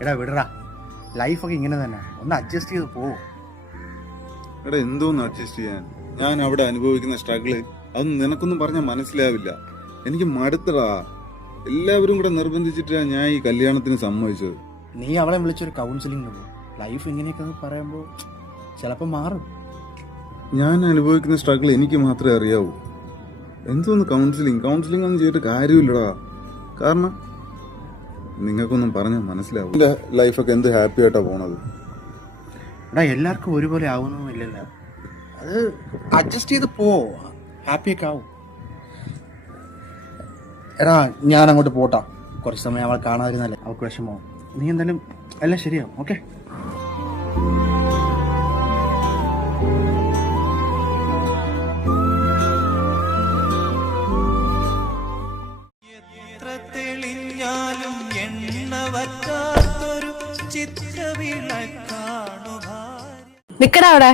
എടാ വിടറാ, ലൈഫൊക്കെ ഇങ്ങനെ തന്നെ, ഒന്ന് അഡ്ജസ്റ്റ് ചെയ്ത് പോവും. എടാ എന്തോന്ന് അഡ്ജസ്റ്റ് ചെയ്യാൻ? ഞാൻ അവിടെ അനുഭവിക്കുന്ന സ്ട്രഗിള് അതൊന്നും നിനക്കൊന്നും പറഞ്ഞാൽ മനസ്സിലാവില്ല. എനിക്ക് മടുത്തടാ. എല്ലാവരും കൂടെ നിർബന്ധിച്ചിട്ടാണ് ഞാൻ ഈ കല്യാണത്തിന് സമ്മതിച്ചത്. നീ അവളെ വിളിച്ചൊരു കൗൺസിലിംഗ് പോകും. ലൈഫ് ഇങ്ങനെയൊക്കെ പറയുമ്പോൾ ചിലപ്പോൾ മാറും. ഞാൻ അനുഭവിക്കുന്ന സ്ട്രഗിൾ എനിക്ക് മാത്രമേ അറിയാവൂ. എന്തോന്ന് കൗൺസിലിംഗ് ഒന്നും ചെയ്തിട്ട് കാര്യമില്ലടാ. കാരണം നിങ്ങൾക്കൊന്നും പറഞ്ഞാൽ മനസ്സിലാവും. എന്റെ ലൈഫൊക്കെ എന്ത് ഹാപ്പി ആയിട്ടാ പോണത്. എടാ എല്ലാവർക്കും ഒരുപോലെ ആവുന്നൊന്നുമില്ലല്ലോ. അത് അഡ്ജസ്റ്റ് ചെയ്ത് പോ, ഹാപ്പിയൊക്കെ ആവും. എടാ ഞാൻ അങ്ങോട്ട് പോട്ടാ, കുറച്ച് സമയം അവൾ കാണാതിരുന്നല്ലേ അവൾക്ക് വിഷമമാവും. നീ എന്തായാലും എല്ലാം ശരിയാവും. ഓക്കെ. നിക്കടാ അവിടെ.